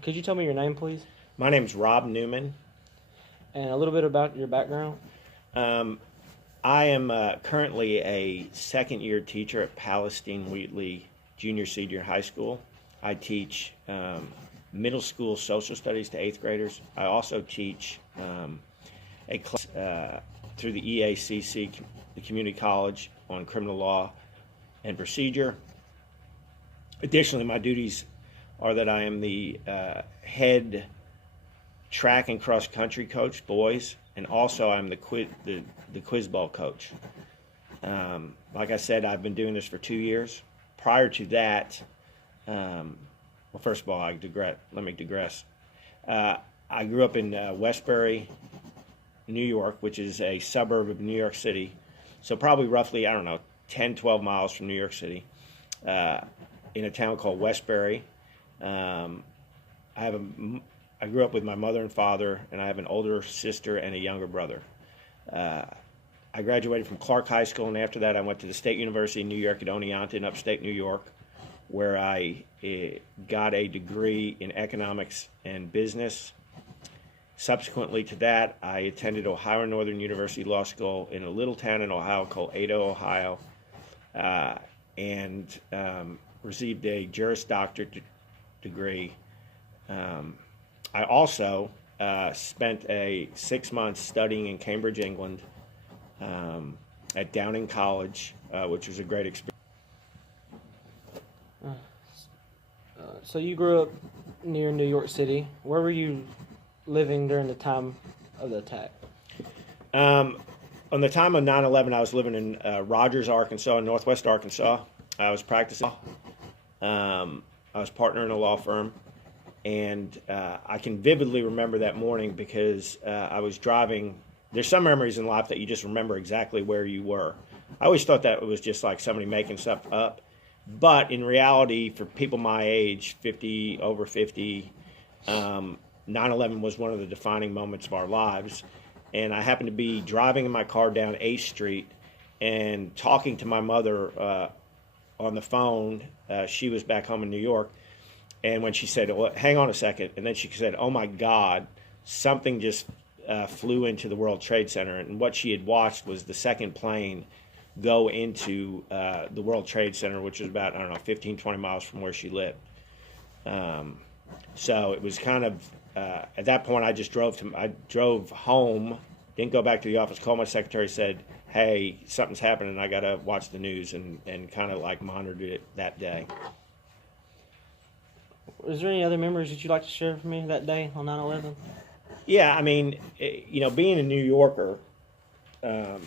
Could you tell me your name, please? My name's Rob Newman. And a little bit about your background? I am currently a second-year teacher at Palestine Wheatley Junior Senior High School. I teach middle school social studies to 8th graders. I also teach a class through the EACC, the community college, on criminal law and procedure. Additionally, my duties are that I am the head track and cross country coach, boys, and also I'm the quiz ball coach. Like I said, I've been doing this for 2 years. Prior to that, well, first of all, let me digress. I grew up in Westbury, New York, which is a suburb of New York City. So probably roughly, 10, 12 miles from New York City, in a town called Westbury. I grew up with my mother and father, and I have an older sister and a younger brother. I graduated from Clark High School, and after that I went to the State University of New York at Oneonta in upstate New York, where I got a degree in economics and business. Subsequently to that, I attended Ohio Northern University Law School in a little town in Ohio called Ada, Ohio, and received a Juris Doctorate degree. I also spent 6 months studying in Cambridge, England, at Downing College, which was a great experience. So you grew up near New York City. Where were you living during the time of the attack? On the time of 9/11, I was living in Rogers, Arkansas, in northwest Arkansas. I was practicing. I was partner in a law firm. And I can vividly remember that morning because I was driving. There's some memories in life that you just remember exactly where you were. I always thought that it was just like somebody making stuff up. But in reality, for people my age, over 50, 9/11 was one of the defining moments of our lives. And I happened to be driving in my car down 8th Street and talking to my mother on the phone. She was back home in New York. And when she said, well, hang on a second, and then she said, oh my God, something just flew into the World Trade Center. And what she had watched was the second plane go into the World Trade Center, which was about, 15, 20 miles from where she lived. So it was kind of, at that point, I drove home, didn't go back to the office, called my secretary, said, hey, something's happening, I got to watch the news, and kind of like monitored it that day. Is there any other memories that you'd like to share with me that day on 9/11? Yeah, being a New Yorker, it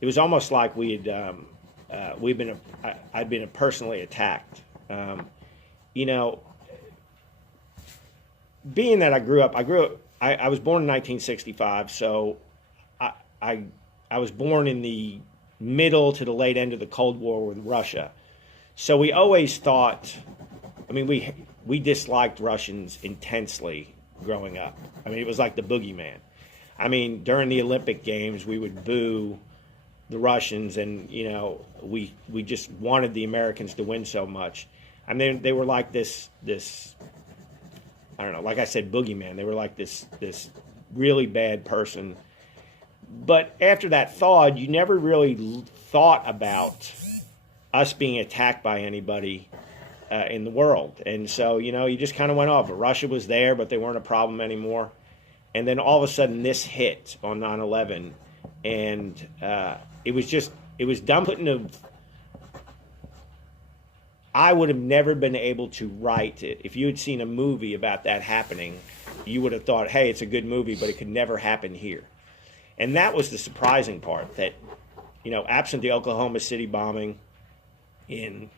was almost like I'd been personally attacked. Being that I was born in 1965, so I was born in the middle to the late end of the Cold War with Russia. So we always thought, we disliked Russians intensely growing up. It was like the boogeyman. During the Olympic Games, we would boo the Russians, and we just wanted the Americans to win so much. They were like this like I said, boogeyman. They were like this really bad person. But after that thawed, you never really thought about us being attacked by anybody in the world. And so, you just kind of went off. Russia was there, but they weren't a problem anymore. And then all of a sudden this hit on 9/11, and it was dumb. I would have never been able to write it. If you had seen a movie about that happening, you would have thought, hey, it's a good movie, but it could never happen here. And that was the surprising part, that, absent the Oklahoma City bombing in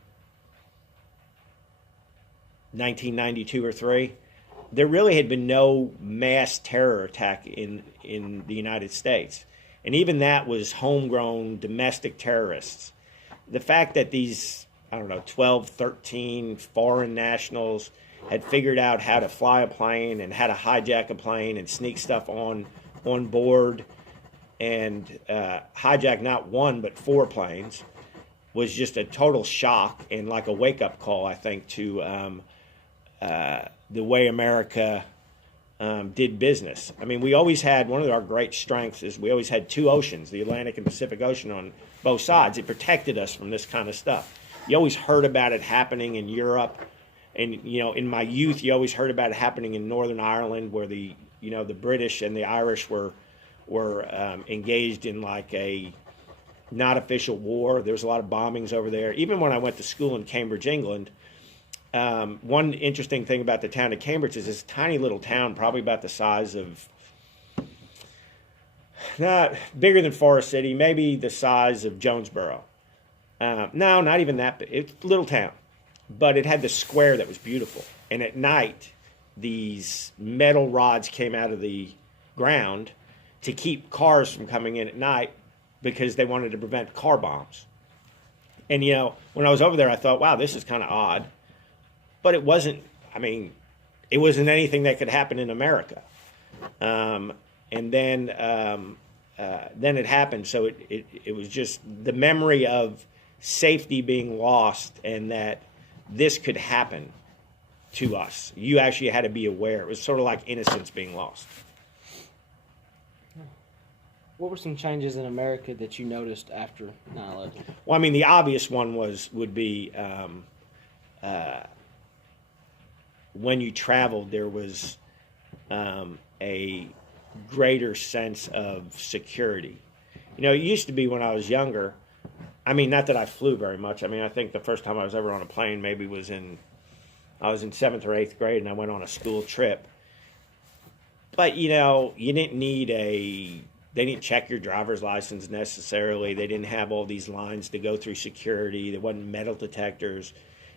1992 or 3, there really had been no mass terror attack in the United States. And even that was homegrown domestic terrorists. The fact that these, 12, 13 foreign nationals had figured out how to fly a plane and how to hijack a plane and sneak stuff on board and hijack not one but 4 planes was just a total shock and like a wake-up call, I think, to the way America did business. I mean, we always had, one of our great strengths is we always had two oceans, the Atlantic and Pacific Ocean on both sides. It protected us from this kind of stuff. You always heard about it happening in Europe. And, you know, in my youth, you always heard about it happening in Northern Ireland, where the British and the Irish were engaged in like a not official war. There was a lot of bombings over there. Even when I went to school in Cambridge, England, one interesting thing about the town of Cambridge is this tiny little town, probably about the size of, not bigger than Forest City, maybe the size of Jonesboro. No, not even that big. It's a little town. But it had the square that was beautiful. And at night, these metal rods came out of the ground to keep cars from coming in at night because they wanted to prevent car bombs. And, you know, when I was over there, I thought, wow, this is kind of odd. But it wasn't, I mean, it wasn't anything that could happen in America. And then it happened. So it was just the memory of safety being lost and that this could happen to us. You actually had to be aware. It was sort of like innocence being lost. What were some changes in America that you noticed after 9/11? Well, I mean, the obvious one would be when you traveled, there was a greater sense of security. You know, it used to be when I was younger. I mean, not that I flew very much. I mean, I think the first time I was ever on a plane maybe I was in 7th or 8th grade, and I went on a school trip. But, you know, you didn't need they didn't check your driver's license necessarily. They didn't have all these lines to go through security. There wasn't metal detectors.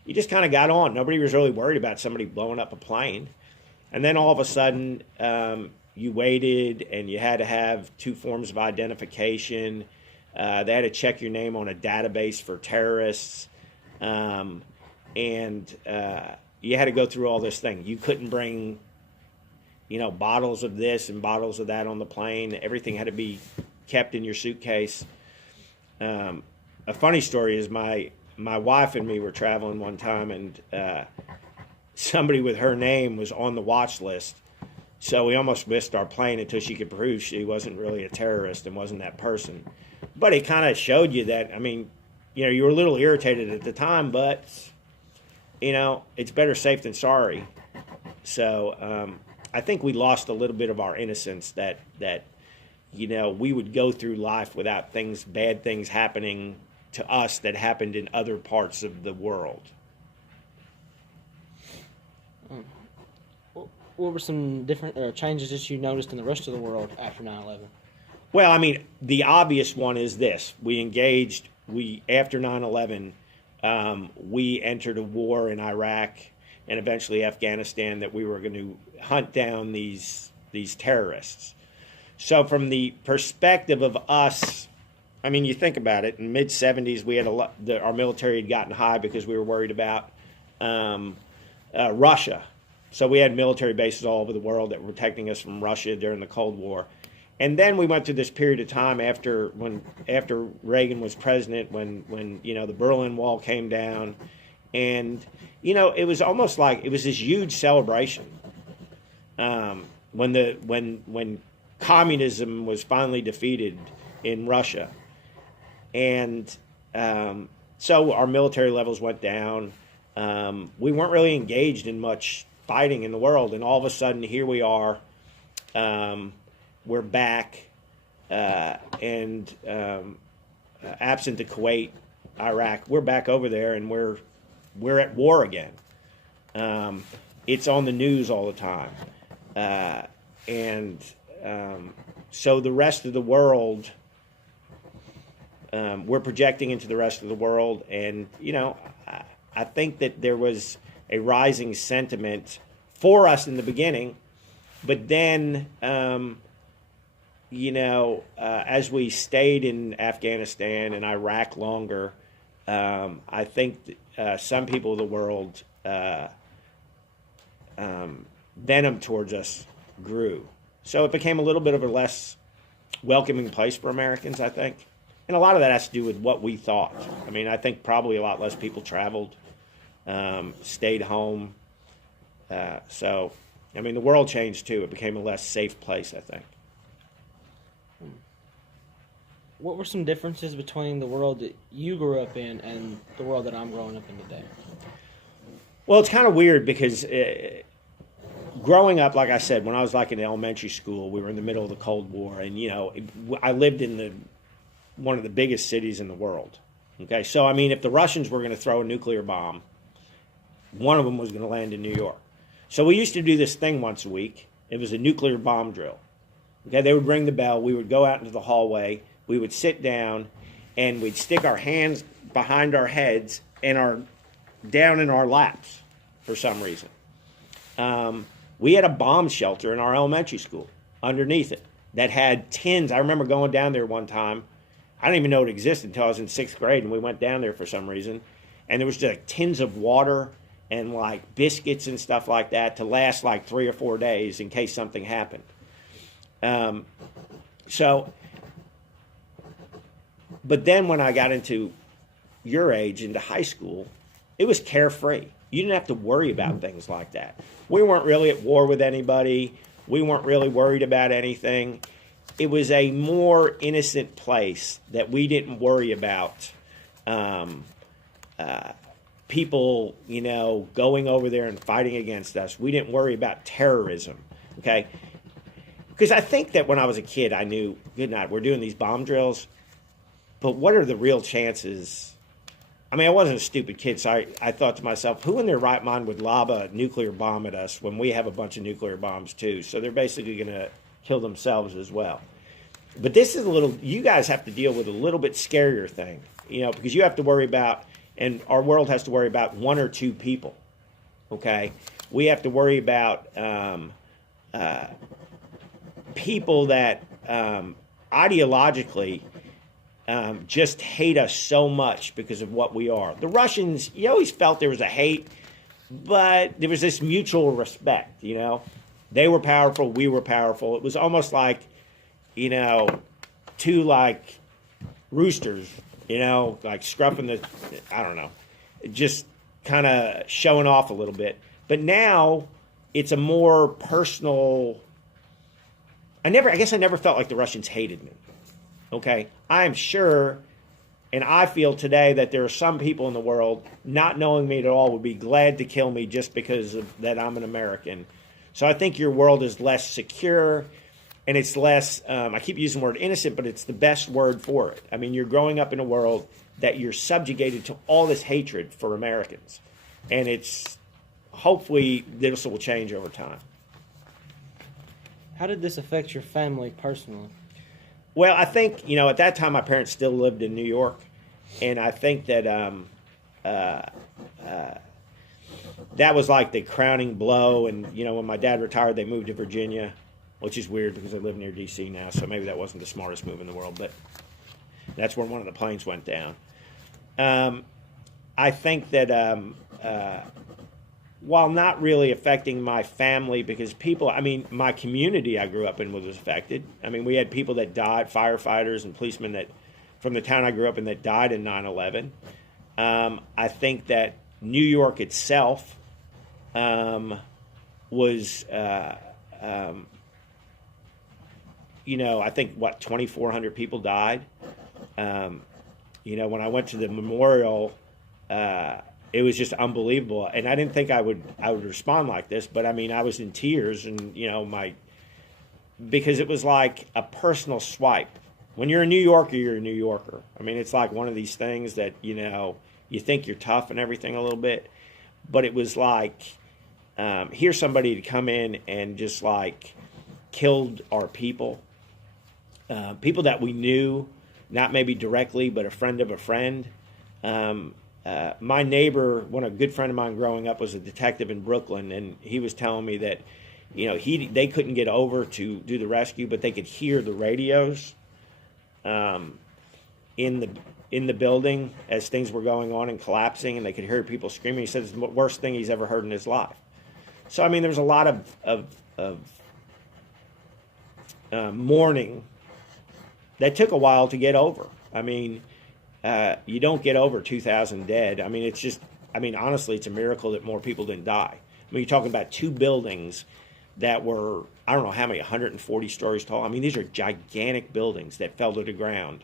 You just kind of got on. Nobody was really worried about somebody blowing up a plane. And then all of a sudden, you waited, and you had to have 2 forms of identification. They had to check your name on a database for terrorists. And you had to go through all this thing. You couldn't bring, you know, bottles of this and bottles of that on the plane. Everything had to be kept in your suitcase. A funny story is my wife and me were traveling one time, and somebody with her name was on the watch list. So we almost missed our plane until she could prove she wasn't really a terrorist and wasn't that person. But it kind of showed you that, I mean, you know, you were a little irritated at the time, but, you know, it's better safe than sorry. So I think we lost a little bit of our innocence that you know, we would go through life without bad things happening to us that happened in other parts of the world. What were some different changes that you noticed in the rest of the world after 9/11? Well, I mean, the obvious one is this. After 9/11, we entered a war in Iraq and eventually Afghanistan that we were going to hunt down these terrorists. So from the perspective of us, I mean, you think about it, in the mid-'70s, we had our military had gotten high because we were worried about Russia. So we had military bases all over the world that were protecting us from Russia during the Cold War. And then we went through this period of time after Reagan was president, when you know, the Berlin Wall came down, and you know, it was almost like it was this huge celebration when communism was finally defeated in Russia, and so our military levels went down. We weren't really engaged in much fighting in the world, and all of a sudden here we are. We're back, and absent the Kuwait, Iraq, we're back over there, and we're at war again. It's on the news all the time, and so the rest of the world, we're projecting into the rest of the world, and you know, I think that there was a rising sentiment for us in the beginning, but then. You know, as we stayed in Afghanistan and Iraq longer, I think some people of the world, venom towards us grew. So it became a little bit of a less welcoming place for Americans, I think. And a lot of that has to do with what we thought. I mean, I think probably a lot less people traveled, stayed home. So, I mean, the world changed too. It became a less safe place, I think. What were some differences between the world that you grew up in and the world that I'm growing up in today? Well, it's kind of weird because growing up, like I said, when I was like in elementary school, we were in the middle of the Cold War, and I lived in one of the biggest cities in the world. Okay, so I mean, if the Russians were going to throw a nuclear bomb, one of them was going to land in New York. So we used to do this thing once a week. It was a nuclear bomb drill. Okay, they would ring the bell. We would go out into the hallway. We would sit down, and we'd stick our hands behind our heads and down in our laps for some reason. We had a bomb shelter in our elementary school underneath it that had tins. I remember going down there one time. I didn't even know it existed until I was in 6th grade, and we went down there for some reason. And there was just like tins of water and like biscuits and stuff like that to last like 3 or 4 days in case something happened. But then when I got into your age, into high school, it was carefree. You didn't have to worry about things like that. We weren't really at war with anybody. We weren't really worried about anything. It was a more innocent place that we didn't worry about people, going over there and fighting against us. We didn't worry about terrorism, okay? Because I think that when I was a kid, I knew, good night, we're doing these bomb drills, but what are the real chances? I mean, I wasn't a stupid kid, so I thought to myself, who in their right mind would lob a nuclear bomb at us when we have a bunch of nuclear bombs too? So they're basically going to kill themselves as well. But this is you guys have to deal with a little bit scarier thing, because you have to worry about, and our world has to worry about 1 or 2 people, okay? We have to worry about people that ideologically just hate us so much because of what we are. The Russians, you always felt there was a hate, but there was this mutual respect, They were powerful, we were powerful. It was almost like, 2 like roosters, like scruffing I don't know, just kind of showing off a little bit. But now it's a more personal. I guess I never felt like the Russians hated me. Okay, I am sure, and I feel today that there are some people in the world, not knowing me at all, would be glad to kill me just because of that I'm an American. So I think your world is less secure, and it's less, I keep using the word innocent, but it's the best word for it. I mean, you're growing up in a world that you're subjugated to all this hatred for Americans. And hopefully this will change over time. How did this affect your family personally? Well, I think, at that time my parents still lived in New York. And I think that that was like the crowning blow. And, when my dad retired, they moved to Virginia, which is weird because I live near D.C. now. So maybe that wasn't the smartest move in the world. But that's where one of the planes went down. I think that while not really affecting my family, because my community I grew up in was affected. I mean, we had people that died, firefighters and policemen from the town I grew up in that died in 9/11. I think that New York itself was, I think, 2,400 people died. When I went to the memorial, it was just unbelievable. And I didn't think I would respond like this, but I mean, I was in tears and, because it was like a personal swipe. When you're a New Yorker, you're a New Yorker. I mean, it's like one of these things that, you think you're tough and everything a little bit, but it was like, here's somebody to come in and just like killed our people, people that we knew, not maybe directly, but a friend of a friend. My neighbor, a good friend of mine growing up, was a detective in Brooklyn, and he was telling me that, they couldn't get over to do the rescue, but they could hear the radios in the building as things were going on and collapsing, and they could hear people screaming. He said it's the worst thing he's ever heard in his life. So I mean, there was a lot of mourning that took a while to get over. I mean, you don't get over 2,000 dead. I mean, honestly, it's a miracle that more people didn't die. I mean, you're talking about two buildings that were, I don't know how many, 140 stories tall. I mean, these are gigantic buildings that fell to the ground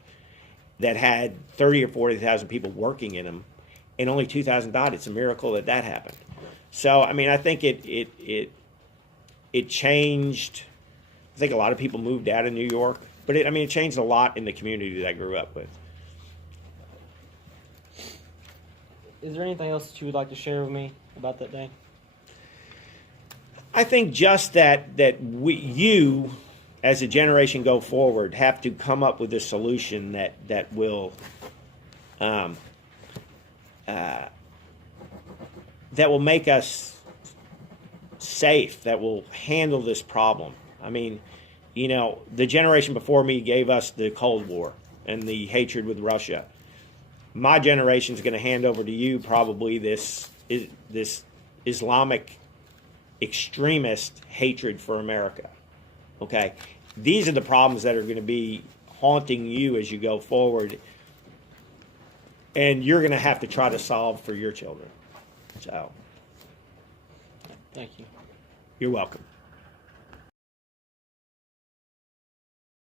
that had 30 or 40,000 people working in them, and only 2,000 died. It's a miracle that that happened. So, I mean, I think it changed. I think a lot of people moved out of New York, but it changed a lot in the community that I grew up with. Is there anything else that you would like to share with me about that day? I think just that you, as a generation go forward, have to come up with a solution that will make us safe, that will handle this problem. I mean, you know, the generation before me gave us the Cold War and the hatred with Russia. My generation is going to hand over to you probably this Islamic extremist hatred for America. Okay? These are the problems that are going to be haunting you as you go forward, and you're going to have to try to solve for your children. So, Thank you. you're welcome.